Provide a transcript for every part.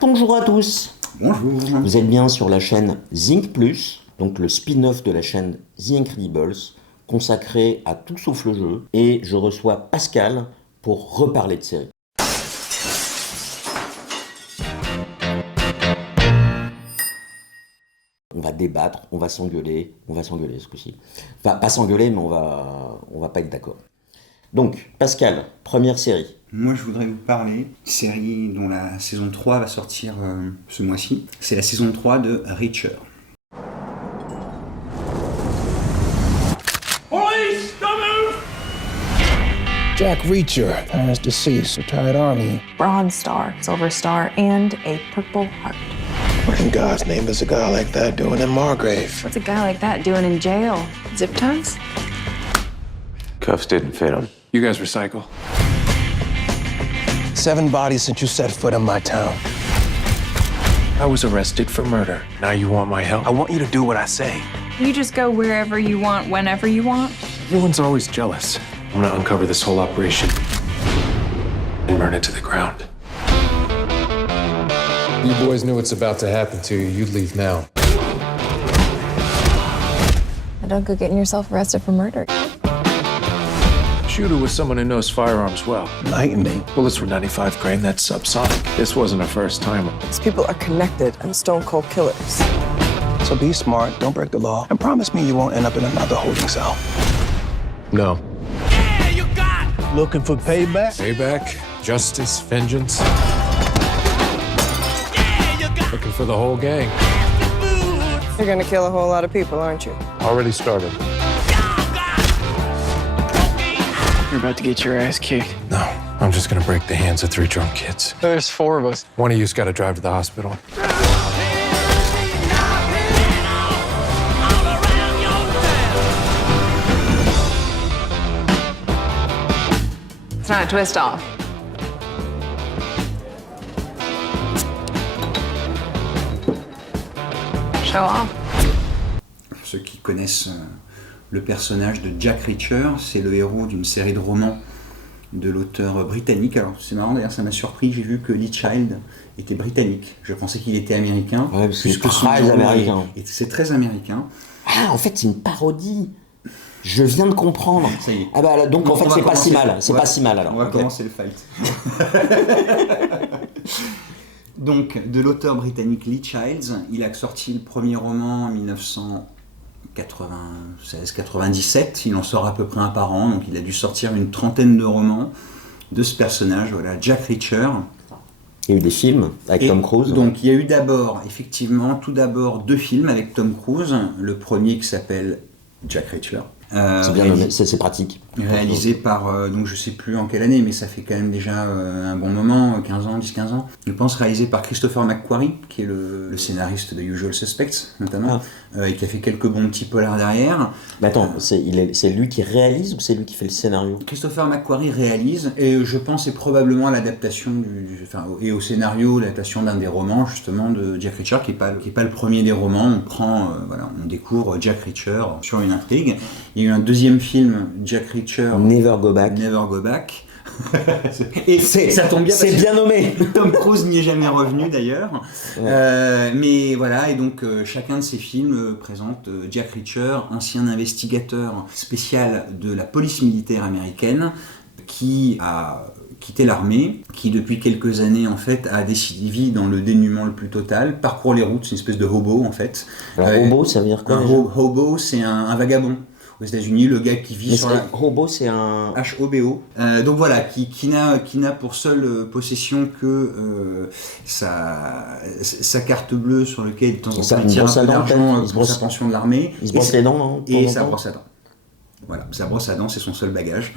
Bonjour à tous. Bonjour. Vous êtes bien sur la chaîne Zinc Plus, donc le spin-off de la chaîne The Incredibles, consacré à tout sauf le jeu, et je reçois Pascal pour reparler de série. On va débattre, on va s'engueuler ce coup-ci. Enfin, pas s'engueuler, mais on va pas être d'accord. Donc, Pascal, première série. Moi, je voudrais vous parler d'une série dont la saison 3 va sortir ce mois-ci. C'est la saison 3 de Reacher. Police, don't move! Jack Reacher, past deceased, retired Army. Bronze Star, Silver Star, and a Purple Heart. What in God's name does a guy like that doing in Margrave? What's a guy like that doing in jail? Zip ties? Cuffs didn't fit him. You guys recycle. 7 bodies since you set foot in my town. I was arrested for murder. Now you want my help? I want you to do what I say. You just go wherever you want, whenever you want? Everyone's always jealous. I'm gonna uncover this whole operation and burn it to the ground. You boys knew what's about to happen to you. You'd leave now. Don't go getting yourself arrested for murder. Shooter was someone who knows firearms well. Lightning. Bullets were 95 grain, that's subsonic. This wasn't a first timer. These people are connected and stone cold killers. So be smart, don't break the law, and promise me you won't end up in another holding cell. No. Yeah, you got! Looking for payback? Payback, justice, vengeance. Yeah, you got! Looking for the whole gang. You're gonna kill a whole lot of people, aren't you? Already started. You're about to get your ass kicked. No, I'm just gonna break the hands of 3 drunk kids. There's 4 of us. One of you's gotta drive to the hospital. It's not a twist off. Show off. Pour ceux qui connaissent le personnage de Jack Reacher, c'est le héros d'une série de romans de l'auteur britannique. Alors c'est marrant d'ailleurs, ça m'a surpris, j'ai vu que Lee Child était britannique. Je pensais qu'il était américain. Ouais, c'est puisque son très nom américain. c'est très américain. Ah, en fait, c'est une parodie. Je viens de comprendre. Ça y est. Ah bah donc en fait On va c'est pas si commencer. mal. C'est Ouais. pas si mal alors. On va Ok. commencer le fight. Donc, de l'auteur britannique Lee Childs, il a sorti le premier roman en 1996-97. Il en sort à peu près un par an, donc il a dû sortir une trentaine de romans de ce personnage, voilà, Jack Reacher. Il y a eu des films avec Et Tom Cruise. Donc, il y a eu d'abord, effectivement, tout d'abord 2 films avec Tom Cruise. Le premier qui s'appelle Jack Reacher. C'est bien nommé, c'est pratique. Réalisé par, donc je sais plus en quelle année, mais ça fait quand même déjà un bon moment, 15 ans, 10-15 ans. Je pense réalisé par Christopher McQuarrie, qui est le scénariste de Usual Suspects, notamment, et qui a fait quelques bons petits polars derrière. Mais attends, c'est lui qui réalise ou c'est lui qui fait le scénario? Christopher McQuarrie réalise, et je pense c'est probablement l'adaptation et au scénario, l'adaptation d'un des romans, justement, de Jack Reacher, qui est pas le premier des romans. On prend, on découvre Jack Reacher sur une intrigue. Il y a eu un deuxième film, Jack Reacher, Never Go Back. Never Go Back. Et ça tombe bien. C'est bien nommé. Tom Cruise n'y est jamais revenu d'ailleurs. Mais voilà, et donc chacun de ces films présente Jack Reacher, ancien investigateur spécial de la police militaire américaine, qui a quitté l'armée, qui depuis quelques années en fait vit dans le dénuement le plus total, parcourt les routes, c'est une espèce de hobo en fait. Un hobo, ça veut dire quoi? Un hobo, c'est un vagabond. Aux États-Unis, le gars qui vit sur la hobo, c'est un Hobo. Donc voilà, qui n'a pour seule possession que sa carte bleue sur laquelle de temps en temps il tire un peu d'argent pour sa pension de l'armée. Il se brosse les dents, non? Et sa brosse à dents. Voilà, sa brosse à dents, c'est son seul bagage.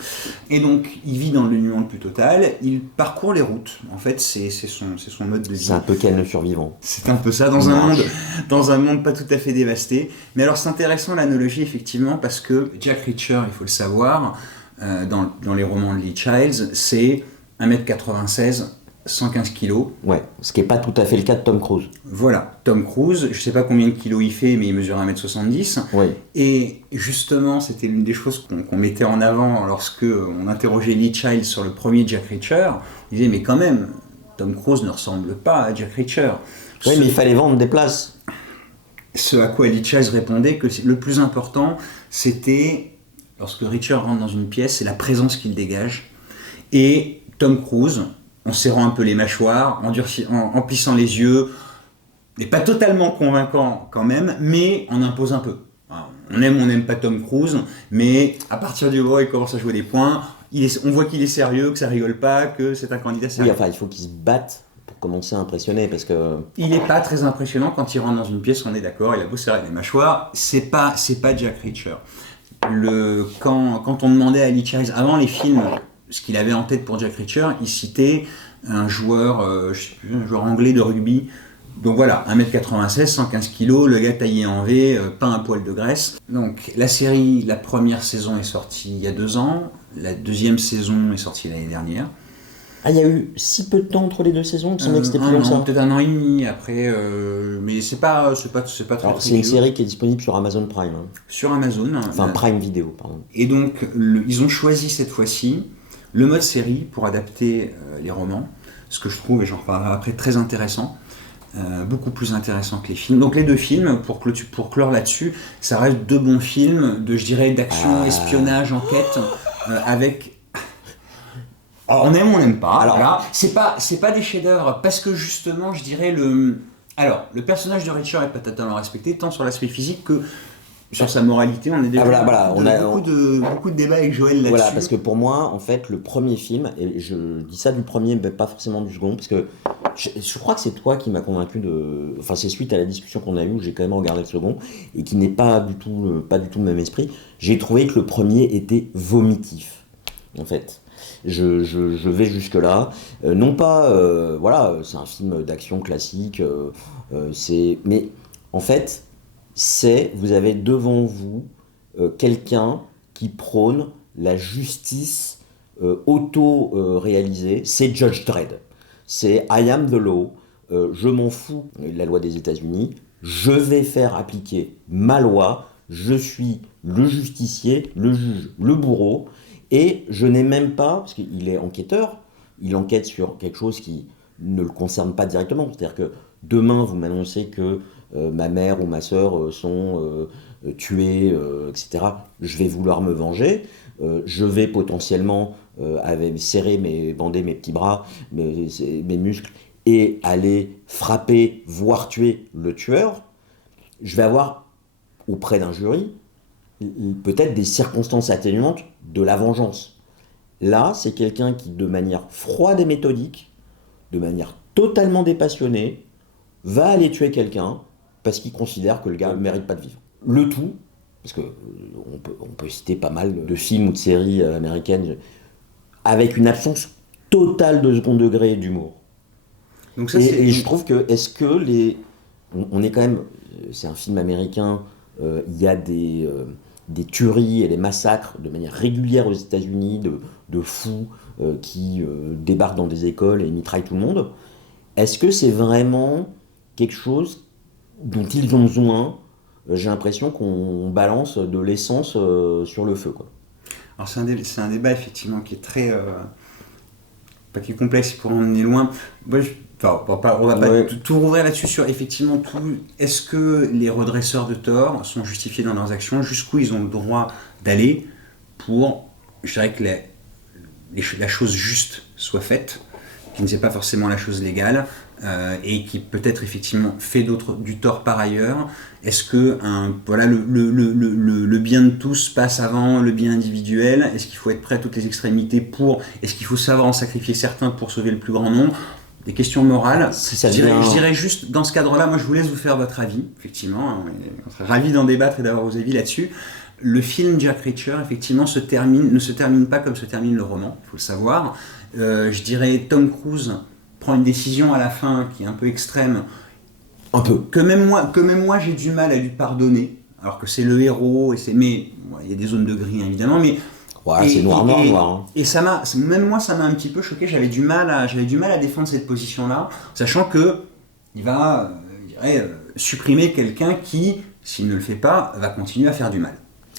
Et donc, il vit dans le dénuement le plus total, il parcourt les routes. En fait, c'est son mode de vie. C'est un peu Ken le survivant. C'est un peu ça, dans un monde pas tout à fait dévasté. Mais alors, c'est intéressant l'analogie, effectivement, parce que Jack Reacher, il faut le savoir, dans les romans de Lee Childs, c'est 1m96, 115 kilos. Ouais, ce qui n'est pas tout à fait le cas de Tom Cruise. Voilà, Tom Cruise, je ne sais pas combien de kilos il fait, mais il mesure 1m70. Oui. Et justement, c'était l'une des choses qu'on mettait en avant lorsque on interrogeait Lee Child sur le premier Jack Reacher. Il disait, mais quand même, Tom Cruise ne ressemble pas à Jack Reacher. Oui, mais il fallait vendre des places. Ce à quoi Lee Child répondait que le plus important, c'était, lorsque Reacher rentre dans une pièce, c'est la présence qu'il dégage. Et Tom Cruise, en serrant un peu les mâchoires, en plissant les yeux, n'est pas totalement convaincant quand même, mais en impose un peu. On aime ou on n'aime pas Tom Cruise, mais à partir du moment où il commence à jouer des points, on voit qu'il est sérieux, que ça rigole pas, que c'est un candidat sérieux. Oui, enfin, il faut qu'il se batte pour commencer à impressionner, parce que... Il n'est pas très impressionnant quand il rentre dans une pièce, on est d'accord, il a beau serrer les mâchoires, c'est pas Jack Reacher. Quand on demandait à Lee Child, avant les films, ce qu'il avait en tête pour Jack Reacher, il citait un joueur, un joueur anglais de rugby. Donc voilà, 1m96, 115 kg, le gars taillé en V, pas un poil de graisse. Donc la série, la première saison est sortie il y a 2 ans, la deuxième saison est sortie l'année dernière. Ah, il y a eu si peu de temps entre les 2 saisons, il me semblait que c'était plus long que ça. Peut-être 1 an et demi après, mais c'est pas très Alors, c'est une série qui est disponible sur Amazon Prime. Hein. Sur Amazon. Enfin, Prime Video, pardon. Et donc, ils ont choisi cette fois-ci le mode série pour adapter les romans, ce que je trouve, et j'en reparlerai après, très intéressant. Beaucoup plus intéressant que les films. Donc les 2 films, pour clore là-dessus, ça reste 2 bons films je dirais, d'action, espionnage, enquête, avec... Alors, on aime ou on n'aime pas. Alors là, c'est pas des chefs-d'œuvre, parce que justement, je dirais, le personnage de Reacher est pas totalement respecté, tant sur l'aspect physique que sur sa moralité. On est déjà beaucoup de débats avec Joël là-dessus. Voilà, parce que pour moi, en fait, le premier film, et je dis ça du premier, mais pas forcément du second, parce que je crois que c'est toi qui m'as convaincu de... Enfin, c'est suite à la discussion qu'on a eue, où j'ai quand même regardé le second, et qui n'est pas du tout le même esprit. J'ai trouvé que le premier était vomitif, en fait. Je vais jusque-là. Non pas... voilà, c'est un film d'action classique, mais en fait... vous avez devant vous quelqu'un qui prône la justice auto-réalisée, c'est Judge Dredd. C'est I am the law, je m'en fous de la loi des États-Unis, je vais faire appliquer ma loi, je suis le justicier, le juge, le bourreau, et je n'ai même pas, parce qu'il est enquêteur, il enquête sur quelque chose qui ne le concerne pas directement, c'est-à-dire que demain vous m'annoncez que ma mère ou ma sœur sont tuées, etc. Je vais vouloir me venger. Je vais potentiellement bander mes petits bras, mes muscles, et aller frapper, voire tuer le tueur. Je vais avoir, auprès d'un jury, peut-être des circonstances atténuantes de la vengeance. Là, c'est quelqu'un qui, de manière froide et méthodique, de manière totalement dépassionnée, va aller tuer quelqu'un, parce qu'il considère que le gars ne mérite pas de vivre. Le tout, parce que on peut citer pas mal de films ou de séries américaines avec une absence totale de second degré d'humour. Donc ça, et je trouve que, on est quand même, c'est un film américain, il y a des tueries et des massacres de manière régulière aux États-Unis, de fous qui débarquent dans des écoles et mitraillent tout le monde. Est-ce que c'est vraiment quelque chose dont ils ont besoin? J'ai l'impression qu'on balance de l'essence sur le feu, quoi. Alors c'est un débat effectivement qui est très... pas qui est complexe, pour en emmener loin. Moi, on va pas tout rouvrir là-dessus sur effectivement tout. Est-ce que les redresseurs de tort sont justifiés dans leurs actions? Jusqu'où ils ont le droit d'aller pour, je dirais que la chose juste soit faite, qui ne soit pas forcément la chose légale, et qui peut-être effectivement fait du tort par ailleurs. Est-ce que le bien de tous passe avant le bien individuel? Est-ce qu'il faut être prêt à toutes les extrémités est-ce qu'il faut savoir en sacrifier certains pour sauver le plus grand nombre? Des questions morales. Je dirais juste, dans ce cadre-là, moi je vous laisse vous faire votre avis, effectivement. On serait ravis d'en débattre et d'avoir vos avis là-dessus. Le film Jack Reacher, effectivement, ne se termine pas comme se termine le roman, il faut le savoir. Je dirais Tom Cruise prend une décision à la fin qui est un peu extrême, un peu, que même moi j'ai du mal à lui pardonner, alors que c'est le héros, mais il y a des zones de gris évidemment, mais c'est noir. Hein. Et ça m'a un petit peu choqué. J'avais du mal à défendre cette position-là, sachant que il va, supprimer quelqu'un qui, s'il ne le fait pas, va continuer à faire du mal.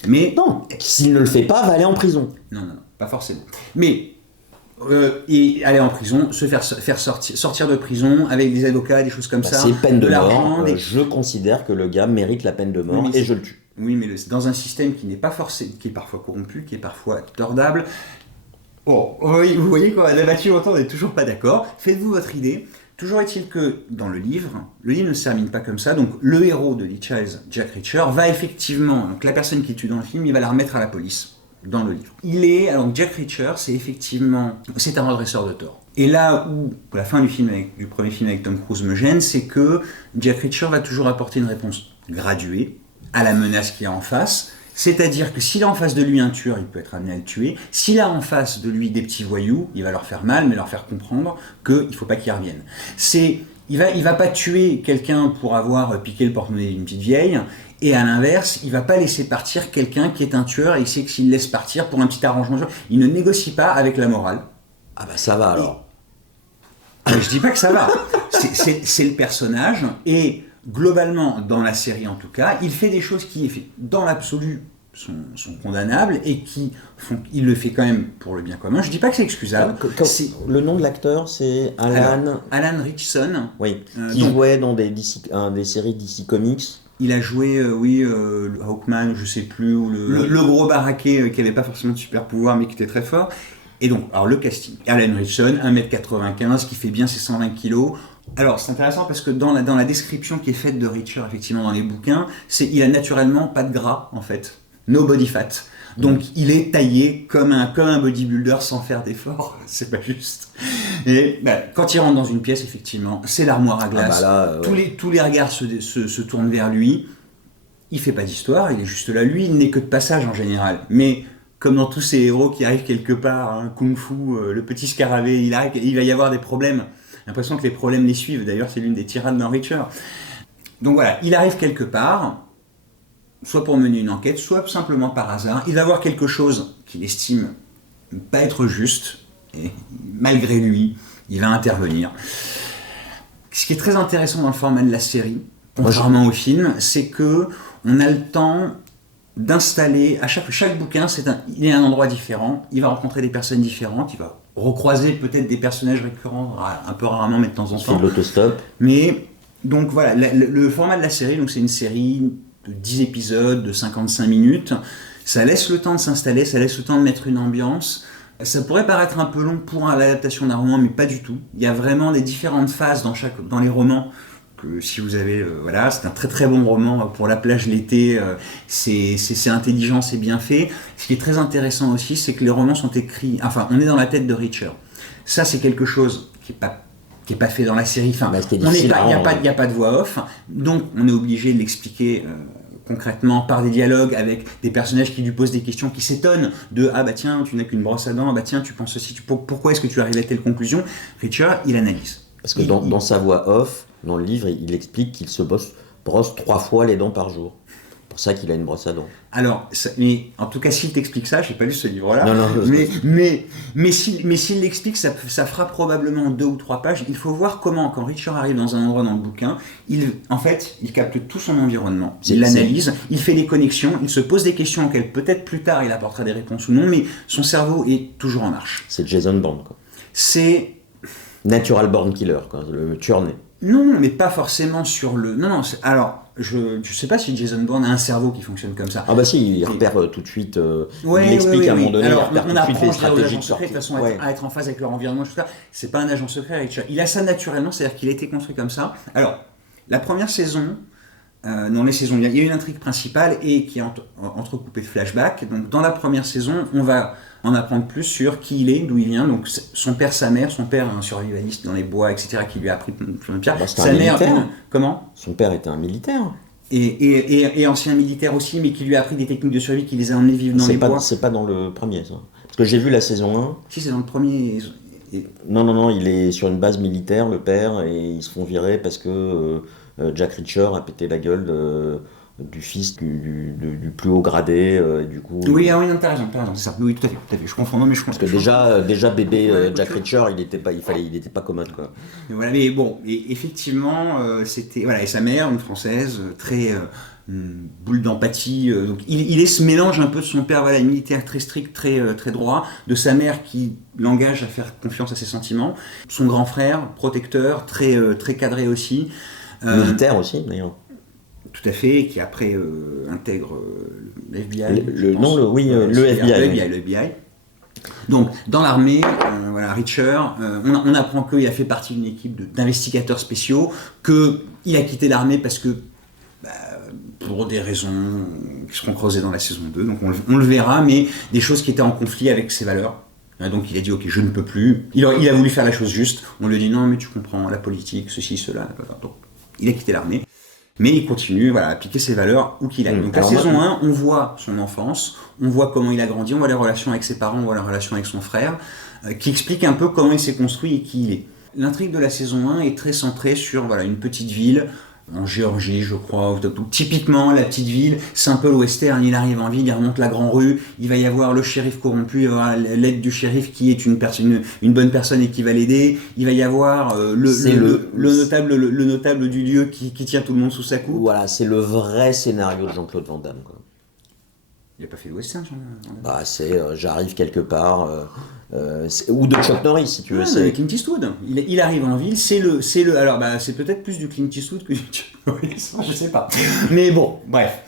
Mais non, s'il ne le fait pas, va aller en prison. Non, pas forcément. Mais et aller en prison, se faire sortir de prison avec des avocats, des choses comme ça. C'est peine de l'argent, mort. Je considère que le gars mérite la peine de mort et je le tue. Oui, mais dans un système qui n'est pas forcé, qui est parfois corrompu, qui est parfois tordable. Oh, oui, vous voyez quoi, la battu longtemps, on n'est toujours pas d'accord. Faites-vous votre idée. Toujours est-il que dans le livre ne se termine pas comme ça. Donc le héros de Lee Child, Jack Reacher, va effectivement, donc la personne qui tue dans le film, il va la remettre à la police dans le livre. Alors Jack Reacher, c'est un redresseur de tort. Et là où la fin du premier film avec Tom Cruise me gêne, c'est que Jack Reacher va toujours apporter une réponse graduée à la menace qu'il y a en face. C'est-à-dire que s'il a en face de lui un tueur, il peut être amené à le tuer. S'il a en face de lui des petits voyous, il va leur faire mal, mais leur faire comprendre qu'il ne faut pas qu'ils reviennent. Il va pas tuer quelqu'un pour avoir piqué le porte-monnaie d'une petite vieille, et à l'inverse, il va pas laisser partir quelqu'un qui est un tueur et il sait que s'il laisse partir pour un petit arrangement, il ne négocie pas avec la morale. Ah bah ça va alors. Mais je dis pas que ça va. C'est le personnage, et globalement, dans la série en tout cas, il fait des choses qui, dans l'absolu, sont condamnables et il le fait quand même pour le bien commun. Je dis pas que c'est excusable. Le nom de l'acteur, c'est Alan Ritchson. Oui, qui jouait dans des séries DC Comics. Il a joué, Hawkman, je sais plus, ou le gros baraquet qui n'avait pas forcément de super pouvoir mais qui était très fort. Et donc, alors le casting. Alan Ritchson, 1m95, qui fait bien ses 120 kilos. Alors, c'est intéressant parce que dans la description qui est faite de Reacher, effectivement, dans les bouquins, il a naturellement pas de gras, en fait. No body fat. Donc, il est taillé comme un bodybuilder sans faire d'effort. C'est pas juste. Et quand il rentre dans une pièce, effectivement, c'est l'armoire à glace. Tous les regards se tournent vers lui. Il fait pas d'histoire, il est juste là. Lui, il n'est que de passage en général. Mais comme dans tous ces héros qui arrivent quelque part, Kung Fu, le petit scarabée, il va y avoir des problèmes. J'ai l'impression que les problèmes les suivent. D'ailleurs, c'est l'une des tirades dans Reacher. Donc voilà, il arrive quelque part, soit pour mener une enquête, soit simplement par hasard. Il va voir quelque chose qu'il estime ne pas être juste, et malgré lui, il va intervenir. Ce qui est très intéressant dans le format de la série, contrairement au film, c'est que on a le temps d'installer, à chaque bouquin, il est à un endroit différent, il va rencontrer des personnes différentes, il va recroiser peut-être des personnages récurrents, un peu rarement, mais de temps en temps. De l'autostop. Mais, donc voilà, le format de la série, donc c'est une série de 10 épisodes, de 55 minutes, ça laisse le temps de s'installer, ça laisse le temps de mettre une ambiance. Ça pourrait paraître un peu long pour l'adaptation d'un roman, mais pas du tout. Il y a vraiment des différentes phases dans les romans. Si vous avez, c'est un très très bon roman pour la plage l'été, c'est intelligent, c'est bien fait. Ce qui est très intéressant aussi, c'est que les romans sont écrits, on est dans la tête de Reacher. Ça, c'est quelque chose qui est pas fait dans la série. Il n'y a pas de voix off, donc on est obligé de l'expliquer concrètement par des dialogues avec des personnages qui lui posent des questions, qui s'étonnent de « Ah bah tiens, tu n'as qu'une brosse à dents, ah bah tiens, tu penses aussi, pourquoi est-ce que tu arrives à telle conclusion ?» Reacher, il analyse. Parce que dans sa voix off, dans le livre, il explique qu'il se brosse 3 fois les dents par jour. C'est pour ça qu'il a une brosse à dents. Alors, mais en tout cas, s'il t'explique ça, j'ai pas lu ce livre-là, non, mais s'il l'explique, ça fera probablement 2 ou 3 pages. Il faut voir comment, quand Reacher arrive dans un endroit dans le bouquin, il capte tout son environnement, il l'analyse, il fait des connexions, il se pose des questions auxquelles peut-être plus tard il apportera des réponses ou non, mais son cerveau est toujours en marche. C'est Jason Bourne, quoi. C'est Natural Born Killer, quoi, le tueur-né. Non, mais pas forcément sur le... Non, alors, je sais pas si Jason Bourne a un cerveau qui fonctionne comme ça. Ah bah si, il repère tout de suite, il explique à un moment donné, alors, il repère tout de suite les stratégies de sortie. De toute façon, ouais. à être en phase avec leur environnement, c'est pas un agent secret. Il a ça naturellement, c'est-à-dire qu'il a été construit comme ça. Alors, la première saison, dans les saisons, il y a une intrigue principale et qui est entrecoupée de flashbacks. Donc, dans la première saison, on va en apprendre plus sur qui il est, d'où il vient. Donc, son père, sa mère, son père, un survivaliste dans les bois, etc., qui lui a appris plein de pierres. Bah, sa mère, comment ? Son père était un militaire. Et ancien militaire aussi, mais qui lui a appris des techniques de survie, qui les a emmenés vivre dans les bois. C'est pas dans le premier, ça. Parce que j'ai vu la saison 1. Si, c'est dans le premier. Non, il est sur une base militaire, le père, et ils se font virer parce que Jack Reacher a pété la gueule du fils du plus haut gradé, du coup. Oui, ah oui, non, t'as raison, c'est ça. Oui, tout à fait. Je confonds, non, mais je Parce que déjà bébé Jack Reacher, il était pas commode, quoi. Mais voilà, mais bon, et effectivement, c'était voilà, et sa mère, une française, très une boule d'empathie. Donc il est ce mélange un peu de son père, voilà, militaire très strict, très droit, de sa mère qui l'engage à faire confiance à ses sentiments, son grand frère, protecteur, très cadré aussi. Militaire aussi, d'ailleurs. Tout à fait, qui après intègre le FBI. Le FBI. Donc, dans l'armée, voilà, Reacher, on apprend qu'il a fait partie d'une équipe d'investigateurs spéciaux, qu'il a quitté l'armée parce que, pour des raisons qui seront creusées dans la saison 2, donc on le verra, mais des choses qui étaient en conflit avec ses valeurs. Donc il a dit ok, je ne peux plus. Il a voulu faire la chose juste. On lui a dit non, mais tu comprends la politique, ceci, cela. Donc il a quitté l'armée. Mais il continue à appliquer ses valeurs où qu'il aille. Donc la saison 1, on voit son enfance, on voit comment il a grandi, on voit les relations avec ses parents, on voit la relation avec son frère, qui explique un peu comment il s'est construit et qui il est. L'intrigue de la saison 1 est très centrée sur une petite ville, en Géorgie je crois, donc, typiquement la petite ville, c'est un peu le western, il arrive en ville, il remonte la grande rue, il va y avoir le shérif corrompu, il va y avoir l'aide du shérif qui est une bonne personne et qui va l'aider, il va y avoir le notable du lieu qui tient tout le monde sous sa coupe. Voilà, c'est le vrai scénario de Jean-Claude Van Damme, quoi. Il n'a pas fait de western, c'est j'arrive quelque part, ou de Chuck Norris si tu veux. C'est Clint Eastwood. Il arrive en ville, c'est alors c'est peut-être plus du Clint Eastwood que du Chuck Norris, je sais pas. Mais bon, bref.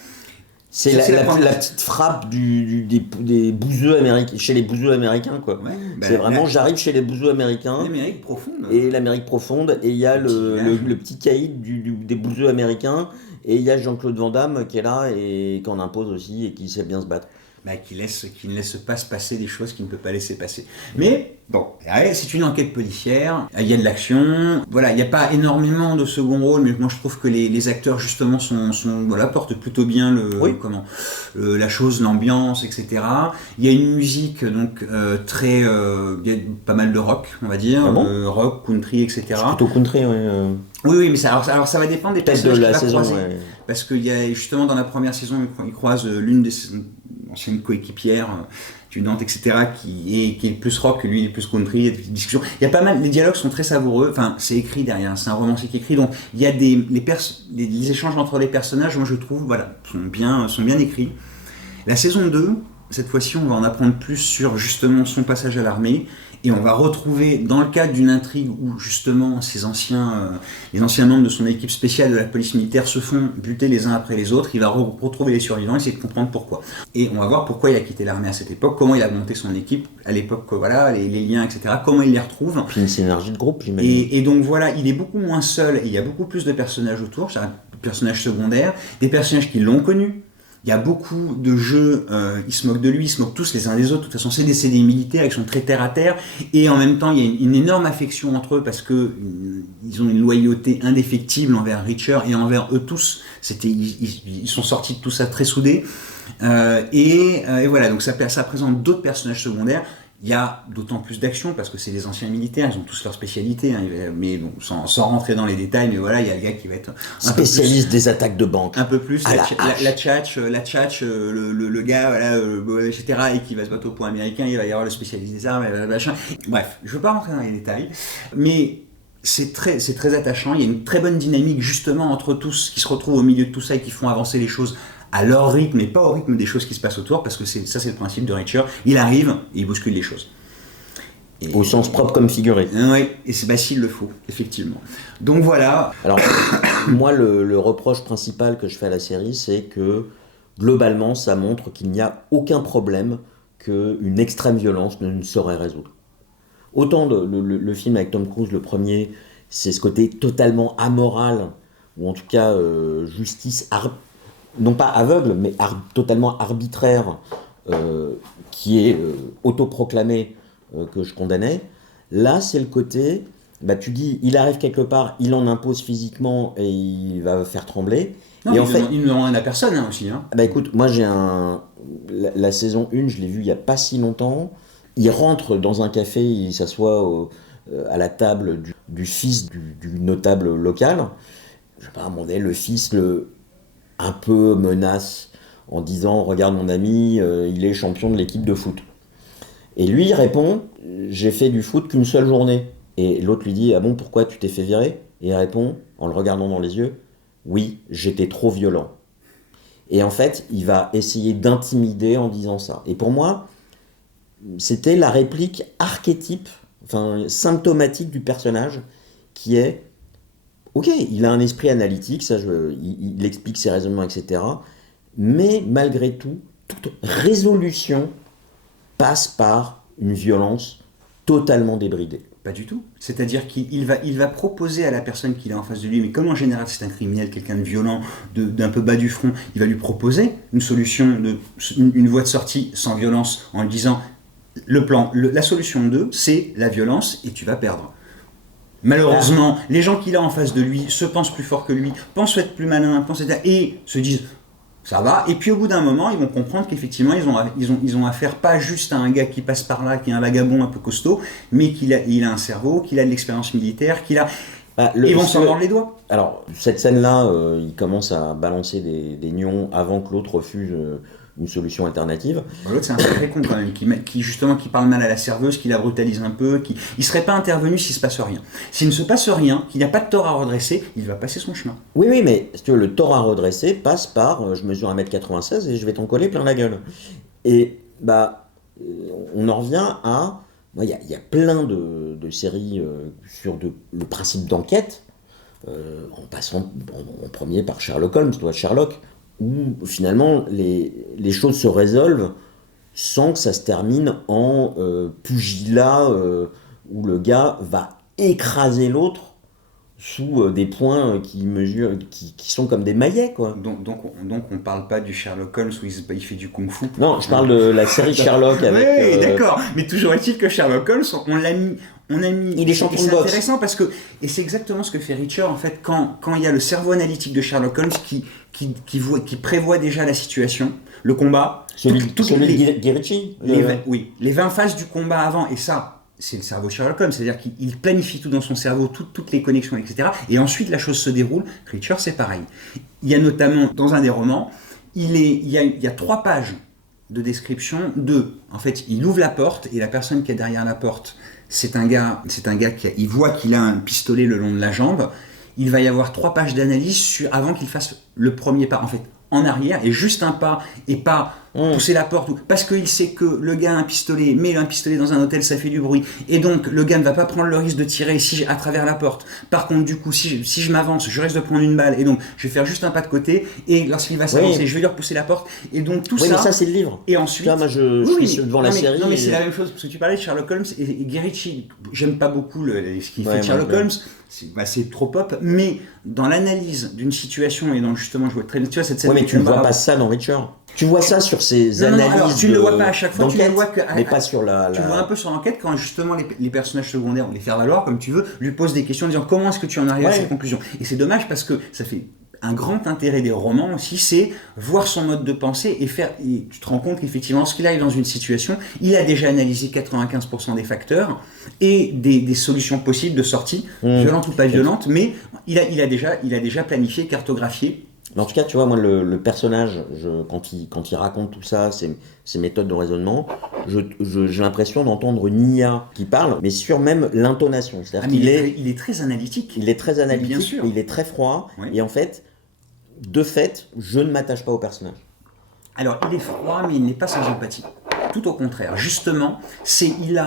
C'est la petite frappe des bouseux américains, chez les bouseux américains, quoi. Ouais, c'est vraiment, j'arrive chez les bouseux américains. L'Amérique profonde. Et l'Amérique profonde, et il y a le petit caïd des bouseux américains, et il y a Jean-Claude Van Damme qui est là et qu'on impose aussi et qui sait bien se battre. Qui ne laisse pas se passer des choses qu'il ne peut pas laisser passer. Mais bon, c'est une enquête policière, il y a de l'action, voilà, il n'y a pas énormément de second rôle, mais moi je trouve que les acteurs justement portent plutôt bien la chose, l'ambiance, etc. Il y a une musique donc il y a pas mal de rock, on va dire, rock, country, etc. C'est plutôt country, oui. Oui, mais ça va dépendre des personnages de la saison, ouais. Parce qu'il y a justement dans la première saison, il croise l'une des anciennes coéquipières du Nantes, etc., qui est plus rock, lui il est plus country, il y a des discussions. Il y a pas mal, les dialogues sont très savoureux, c'est écrit derrière, c'est un romancier qui écrit, donc il y a les échanges entre les personnages, moi je trouve, sont bien écrits. La saison 2, cette fois-ci, on va en apprendre plus sur justement son passage à l'armée, et on va retrouver, dans le cadre d'une intrigue où justement les anciens membres de son équipe spéciale de la police militaire se font buter les uns après les autres, il va retrouver les survivants, essayer de comprendre pourquoi. Et on va voir pourquoi il a quitté l'armée à cette époque, comment il a monté son équipe à l'époque, les liens, etc., comment il les retrouve. Puis une synergie de groupe, j'imagine. Et donc voilà, il est beaucoup moins seul, et il y a beaucoup plus de personnages autour, des personnages secondaires, des personnages qui l'ont connu. Il y a beaucoup de jeux, ils se moquent de lui, ils se moquent tous les uns des autres. De toute façon, c'est des militaires, ils sont très terre à terre. Et en même temps, il y a une énorme affection entre eux parce que ils ont une loyauté indéfectible envers Reacher et envers eux tous. Ils sont sortis de tout ça très soudés. Et voilà, donc ça présente d'autres personnages secondaires. Il y a d'autant plus d'action parce que c'est des anciens militaires, ils ont tous leur spécialité, mais bon, sans rentrer dans les détails, mais voilà, il y a le gars qui va être spécialiste des attaques de banque. Un peu plus, la tchatch, le gars, etc., et qui va se battre au point américain, il va y avoir le spécialiste des armes, machin. Bref, je ne veux pas rentrer dans les détails, mais c'est très attachant, il y a une très bonne dynamique justement entre tous qui se retrouvent au milieu de tout ça et qui font avancer les choses à leur rythme et pas au rythme des choses qui se passent autour, parce que c'est le principe de Reacher, il arrive et il bouscule les choses. Au sens propre comme figuré. Oui, et c'est s'il le faut, effectivement. Donc voilà. Alors, moi, le reproche principal que je fais à la série, c'est que, globalement, ça montre qu'il n'y a aucun problème qu'une extrême violence ne saurait résoudre. Autant le film avec Tom Cruise, le premier, c'est ce côté totalement amoral, ou en tout cas justice non pas aveugle, mais totalement arbitraire, qui est autoproclamé, que je condamnais. Là, c'est le côté, tu dis, il arrive quelque part, il en impose physiquement et il va faire trembler. Non, et il ne rend à personne aussi. Écoute, moi j'ai la saison 1, je l'ai vue il n'y a pas si longtemps. Il rentre dans un café, il s'assoit à la table du fils du notable local. Je sais pas, à un moment donné, le fils un peu menace en disant « Regarde mon ami, il est champion de l'équipe de foot ». Et lui, il répond « J'ai fait du foot qu'une seule journée ». Et l'autre lui dit « Ah bon, pourquoi tu t'es fait virer ?» Et il répond, en le regardant dans les yeux « Oui, j'étais trop violent ». Et en fait, il va essayer d'intimider en disant ça. Et pour moi, c'était la réplique archétype, symptomatique du personnage, qui est ok, il a un esprit analytique, il explique ses raisonnements, etc. Mais malgré tout, toute résolution passe par une violence totalement débridée. Pas du tout. C'est-à-dire qu'il va proposer à la personne qu'il a en face de lui, mais comme en général c'est un criminel, quelqu'un de violent, d'un peu bas du front, il va lui proposer une solution, une voie de sortie sans violence, en lui disant la solution 2, c'est la violence et tu vas perdre. Malheureusement, les gens qu'il a en face de lui se pensent plus forts que lui, pensent être plus malins, et se disent ça va. Et puis au bout d'un moment, ils vont comprendre qu'effectivement, ils ont affaire pas juste à un gars qui passe par là, qui est un vagabond un peu costaud, mais il a un cerveau, qu'il a de l'expérience militaire, ils vont s'en mordre les doigts. Alors, cette scène-là, il commence à balancer des nions avant que l'autre refuse une solution alternative. L'autre, c'est un sacré con quand même, qui parle mal à la serveuse, qui la brutalise un peu, il serait pas intervenu s'il se passe rien. S'il ne se passe rien, qu'il n'y a pas de tort à redresser, il va passer son chemin. Oui, mais si tu veux, le tort à redresser passe par je mesure 1m96 et je vais t'en coller plein la gueule. Et on en revient à... Il y a plein de séries sur le principe d'enquête, en passant en premier par Sherlock Holmes, Sherlock, où finalement les choses se résolvent sans que ça se termine en pugilat où le gars va écraser l'autre sous des points qui sont comme des maillets, quoi. Donc on parle pas du Sherlock Holmes où il fait du kung-fu. Non, je parle de la série Sherlock avec... Oui, d'accord, mais toujours est-il que Sherlock Holmes, on a mis... Il est champion de boxe. C'est intéressant parce que... Et c'est exactement ce que fait Reacher, en fait, quand il y a le cerveau analytique de Sherlock Holmes qui prévoit déjà la situation, le combat... Celui de Guy Ritchie. Oui, les 20 phases du combat avant, et ça... C'est le cerveau de Sherlock Holmes, c'est-à-dire qu'il planifie tout dans son cerveau, toutes les connexions, etc. Et ensuite, la chose se déroule. Reacher, c'est pareil. Il y a notamment, dans un des romans, il y a 3 pages de description en fait, il ouvre la porte, et la personne qui est derrière la porte, c'est un gars il voit qu'il a un pistolet le long de la jambe. Il va y avoir 3 pages d'analyse avant qu'il fasse le premier pas. En fait, en arrière, et juste un pas, et pas pousser la porte, parce qu'il sait que le gars a un pistolet, mais un pistolet dans un hôtel, ça fait du bruit, et donc le gars ne va pas prendre le risque de tirer à travers la porte. Par contre, du coup, si je m'avance, je risque de prendre une balle, et donc je vais faire juste un pas de côté, et lorsqu'il va s'avancer, je vais lui repousser la porte, et donc tout ça... Oui, mais ça, c'est le livre. Et ensuite... Là, moi, je suis devant la série... Non, mais c'est la même chose, parce que tu parlais de Sherlock Holmes, et Guy Ritchie, j'aime pas beaucoup ce qu'il fait de Sherlock Holmes, c'est trop pop, mais dans l'analyse d'une situation, et dans justement, je vois très bien, tu vois, cette scène... Oui, mais tu ne vois pas ça dans Reacher. Tu vois ça sur ces analyses. Alors, tu ne le vois pas à chaque fois, tu le vois mais pas sur la... Tu le vois un peu sur l'enquête quand justement les personnages secondaires, les faire valoir comme tu veux, lui posent des questions en disant comment est-ce que tu en arrives à cette conclusion. Et c'est dommage parce que ça fait un grand intérêt des romans aussi, c'est voir son mode de pensée et tu te rends compte qu'effectivement, lorsqu'il arrive dans une situation, il a déjà analysé 95% des facteurs et des solutions possibles de sortie, violentes ou pas violentes, mais il a déjà planifié, cartographié. Mais en tout cas, tu vois, moi, le personnage, quand il raconte tout ça, ses méthodes de raisonnement, j'ai l'impression d'entendre une IA qui parle, mais sur même l'intonation. C'est-à-dire qu'il il est très analytique. Il est très analytique, bien sûr. Mais il est très froid, et en fait, je ne m'attache pas au personnage. Alors, il est froid, mais il n'est pas sans empathie. Tout au contraire. Justement, il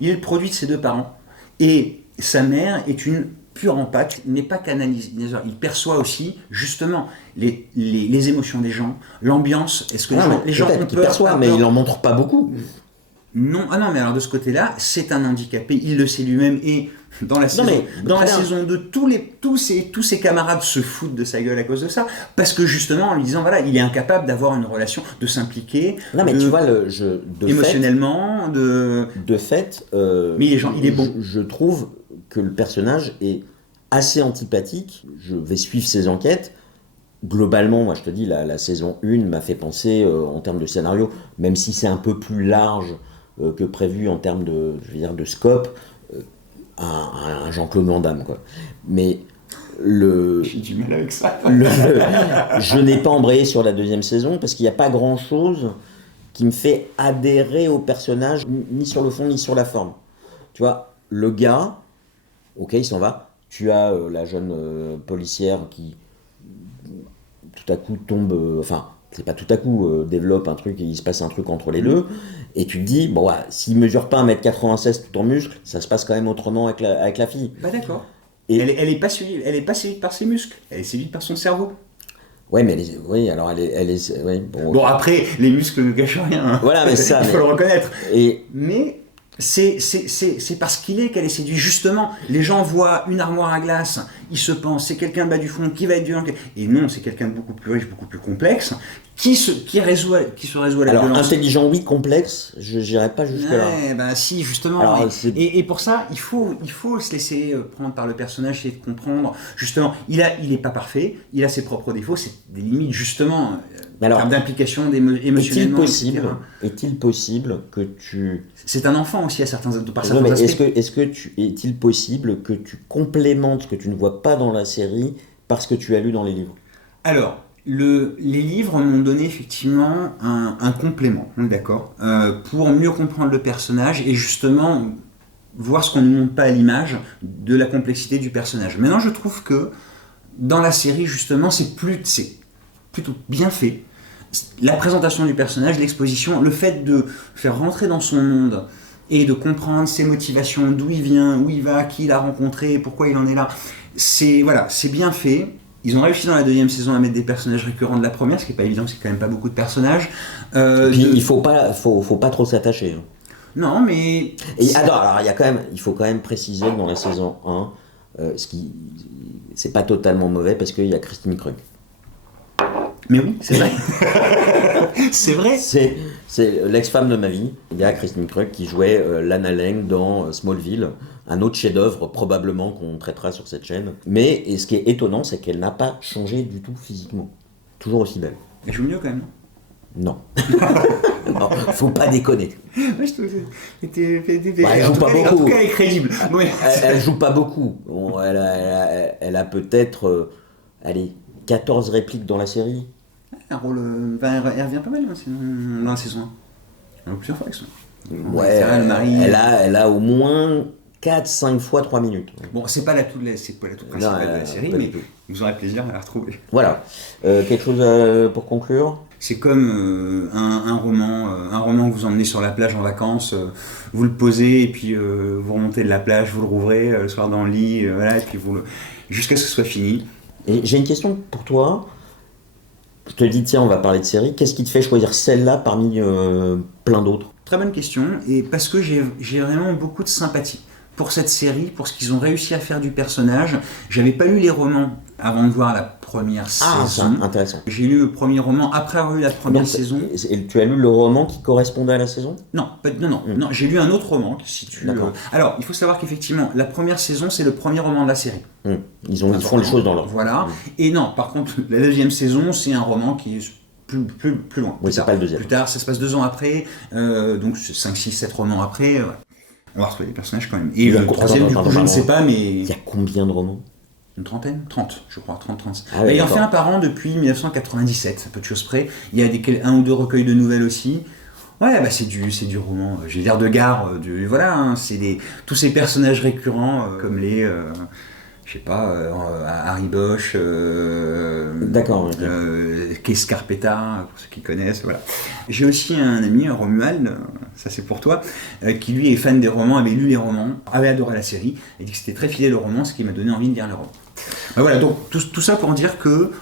est le produit de ses 2 parents, et sa mère est une pure empathe, il n'est pas canalisateur, il perçoit aussi justement les émotions des gens, l'ambiance. Est-ce que les gens ont peur? Il perçoit, mais il n'en montre pas beaucoup. Non, mais alors de ce côté-là, c'est un handicapé, il le sait lui-même, et dans la saison 2, tous ses camarades se foutent de sa gueule à cause de ça, parce que justement, en lui disant, voilà, il est incapable d'avoir une relation, de s'impliquer, tu vois, émotionnellement, de fait, mais il est bon. Je trouve que le personnage est assez antipathique. Je vais suivre ses enquêtes. Globalement, moi je te dis, la saison 1 m'a fait penser en termes de scénario, même si c'est un peu plus large que prévu en termes de scope, à un Jean-Claude Van Damme, quoi. Mais J'ai du mal avec ça. Je n'ai pas embrayé sur la deuxième saison parce qu'il n'y a pas grand-chose qui me fait adhérer au personnage, ni sur le fond, ni sur la forme. Tu vois, le gars, ok, il s'en va. Tu as la jeune policière qui, tout à coup, tombe... enfin, c'est pas tout à coup, développe un truc et il se passe un truc entre les deux. Et tu te dis, bon, ouais, s'il mesure pas 1m96 tout en muscle, ça se passe quand même autrement avec la fille. Bah d'accord. Et- Elle est pas séduite par ses muscles, elle est séduite par son cerveau. Ouais, mais oui, alors elle est ouais, bon, Bon, après, les muscles ne cachent rien. Hein. Voilà, mais ça, il faut mais- le reconnaître. Et Mais c'est parce qu'il est qu'elle est séduite. Justement, les gens voient une armoire à glace, ils se pensent, c'est quelqu'un de bas du fond qui va être violent. Et non, c'est quelqu'un de beaucoup plus riche, beaucoup plus complexe, qui se résout à la alors, violence. intelligent, oui, complexe, je n'irai pas jusque-là. Ouais, bah si, justement. Alors, et pour ça, il faut se laisser prendre par le personnage, essayer de comprendre. Justement, il est pas parfait, il a ses propres défauts, c'est des limites, justement, Mais alors, en termes d'implication Est-il émotionnellement, possible, etc. que tu... C'est un enfant aussi à certains, par Non, certains mais aspects. est-il possible que tu complémentes ce que tu ne vois pas dans la série parce que tu as lu dans les livres? Alors, les livres m'ont donné effectivement un complément, on est d'accord, pour mieux comprendre le personnage et justement voir ce qu'on ne montre pas à l'image de la complexité du personnage. Maintenant, je trouve que dans la série, justement, c'est plutôt bien fait. La présentation du personnage, l'exposition, le fait de faire rentrer dans son monde et de comprendre ses motivations, d'où il vient, où il va, qui il a rencontré, pourquoi il en est là, c'est bien fait. Ils ont réussi dans la deuxième saison à mettre des personnages récurrents de la première, ce qui n'est pas évident, parce qu'il n'y a quand même pas beaucoup de personnages. Puis il faut pas trop s'attacher. Hein. Non, mais... Et alors il faut quand même préciser que dans la saison 1, c'est pas totalement mauvais parce qu'il y a Christine Krug. Mais oui, c'est vrai. C'est vrai. C'est l'ex-femme de ma vie. Il y a Christine Krug qui jouait Lana Lang dans Smallville, un autre chef-d'œuvre probablement qu'on traitera sur cette chaîne. Mais et ce qui est étonnant, c'est qu'elle n'a pas changé du tout physiquement. Toujours aussi belle. Elle joue mieux quand même, non? Non. Non, faut pas déconner. Ouais, je trouve que Bah, elle joue pas en beaucoup. tout cas, elle est crédible. Ouais. Elle joue pas beaucoup. Bon, elle a peut-être 14 répliques dans la série. Un rôle, elle revient pas mal dans la saison 1. Elle a plusieurs fois avec ça. Ouais, Sarah, le mari. elle a au moins 4-5 fois 3 minutes. Bon, c'est pas la toute principale de la série, pas mais du tout. vous aurez plaisir à la retrouver. Voilà. Quelque chose pour conclure? C'est comme un roman que vous emmenez sur la plage en vacances, vous le posez et puis vous remontez de la plage, vous le rouvrez le soir dans le lit, voilà, et puis jusqu'à ce que ce soit fini. Et j'ai une question pour toi. Je te dis, tiens, on va parler de série. Qu'est-ce qui te fait choisir celle-là parmi plein d'autres? Très bonne question, et parce que j'ai vraiment beaucoup de sympathie pour cette série, pour ce qu'ils ont réussi à faire du personnage. J'avais pas lu les romans avant de voir la première Ah, saison. c'est intéressant. J'ai lu le premier roman après avoir lu la première Donc, saison. Et tu as lu le roman qui correspondait à la saison? Non, non, j'ai lu un autre roman qui se situe. D'accord. Alors, il faut savoir qu'effectivement, la première saison, c'est le premier roman de la série. Ils font les choses dans l'ordre. Voilà. Et non, par contre, la deuxième saison, c'est un roman qui est plus loin. Oui, Plus c'est tard. pas le deuxième. Plus tard, ça se passe 2 ans après, donc 5, 6, 7 romans après. Ouais. On va retrouver les personnages quand même. Et le troisième, du coup, je ne sais pas, mais... Il y a combien de romans? Une trentaine 30, je crois, 30. Ah ouais, il en d'accord. fait un par an depuis 1997, à peu de choses près. Il y a un ou deux recueils de nouvelles aussi. Ouais, bah c'est du roman, j'ai l'air de gare, voilà, hein, c'est tous ces personnages récurrents, comme les, je sais pas, Harry Bosch, D'accord, ok. Kay Scarpetta, pour ceux qui connaissent, voilà. J'ai aussi un ami, Romuald, ça c'est pour toi, qui lui est fan des romans, avait lu les romans, avait adoré la série, et dit que c'était très fidèle au roman, ce qui m'a donné envie de lire les romans. Bah voilà, donc tout ça pour dire que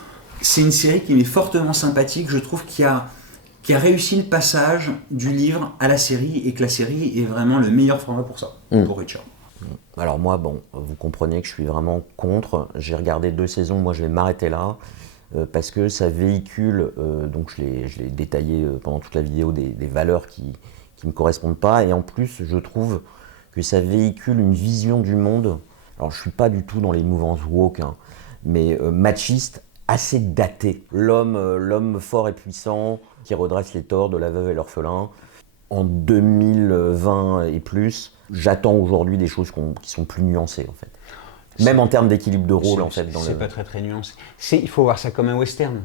c'est une série qui m'est fortement sympathique, je trouve qui a réussi le passage du livre à la série, et que la série est vraiment le meilleur format pour ça, pour Richard. Alors moi, bon, vous comprenez que je suis vraiment contre. J'ai regardé 2 saisons, moi je vais m'arrêter là, parce que ça véhicule, donc je l'ai détaillé pendant toute la vidéo, des valeurs qui me correspondent pas, et en plus je trouve que ça véhicule une vision du monde, alors je suis pas du tout dans les mouvances woke, hein, mais machiste, assez daté. L'homme fort et puissant qui redresse les torts de la veuve et l'orphelin. En 2020 et plus, j'attends aujourd'hui des choses qui sont plus nuancées en fait. Même en termes d'équilibre de rôle, en fait. C'est pas très nuancé. Il faut voir ça comme un western,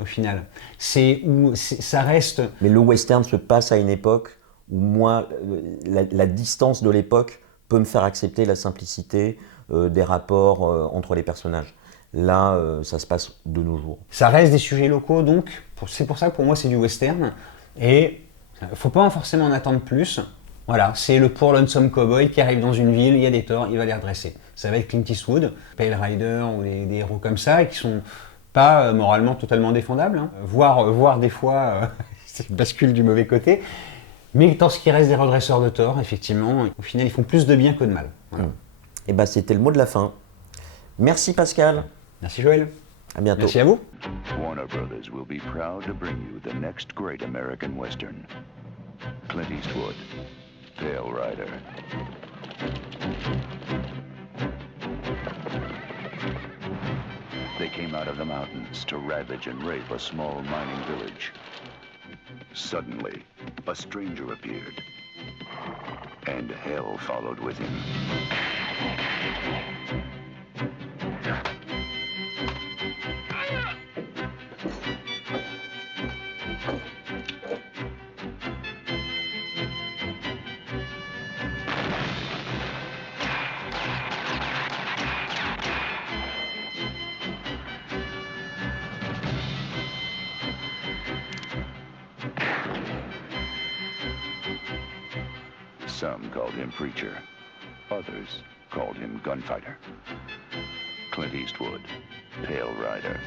au final. Ça reste... Mais le western se passe à une époque où moi, la distance de l'époque peut me faire accepter la simplicité des rapports entre les personnages. Là, ça se passe de nos jours. Ça reste des sujets locaux, donc c'est pour ça que pour moi c'est du western. Et faut pas forcément en attendre plus. Voilà, c'est le pour lonesome cowboy qui arrive dans une ville, il y a des torts, il va les redresser. Ça va être Clint Eastwood, Pale Rider ou des héros comme ça, et qui sont pas moralement totalement défendables, hein. Voire des fois basculent du mauvais côté. Mais dans ce qui reste des redresseurs de tort, effectivement, au final, ils font plus de bien que de mal. Voilà. Et ben, c'était le mot de la fin. Merci Pascal. Merci Joël. À bientôt. Merci à vous. Warner Brothers will be proud to bring you the next great American Western. Clint Eastwood, Pale Rider. They came out of the mountains to ravage and rape a small mining village. Suddenly, a stranger appeared, and hell followed with him. Some called him preacher. Others called him gunfighter. Clint Eastwood, Pale Rider.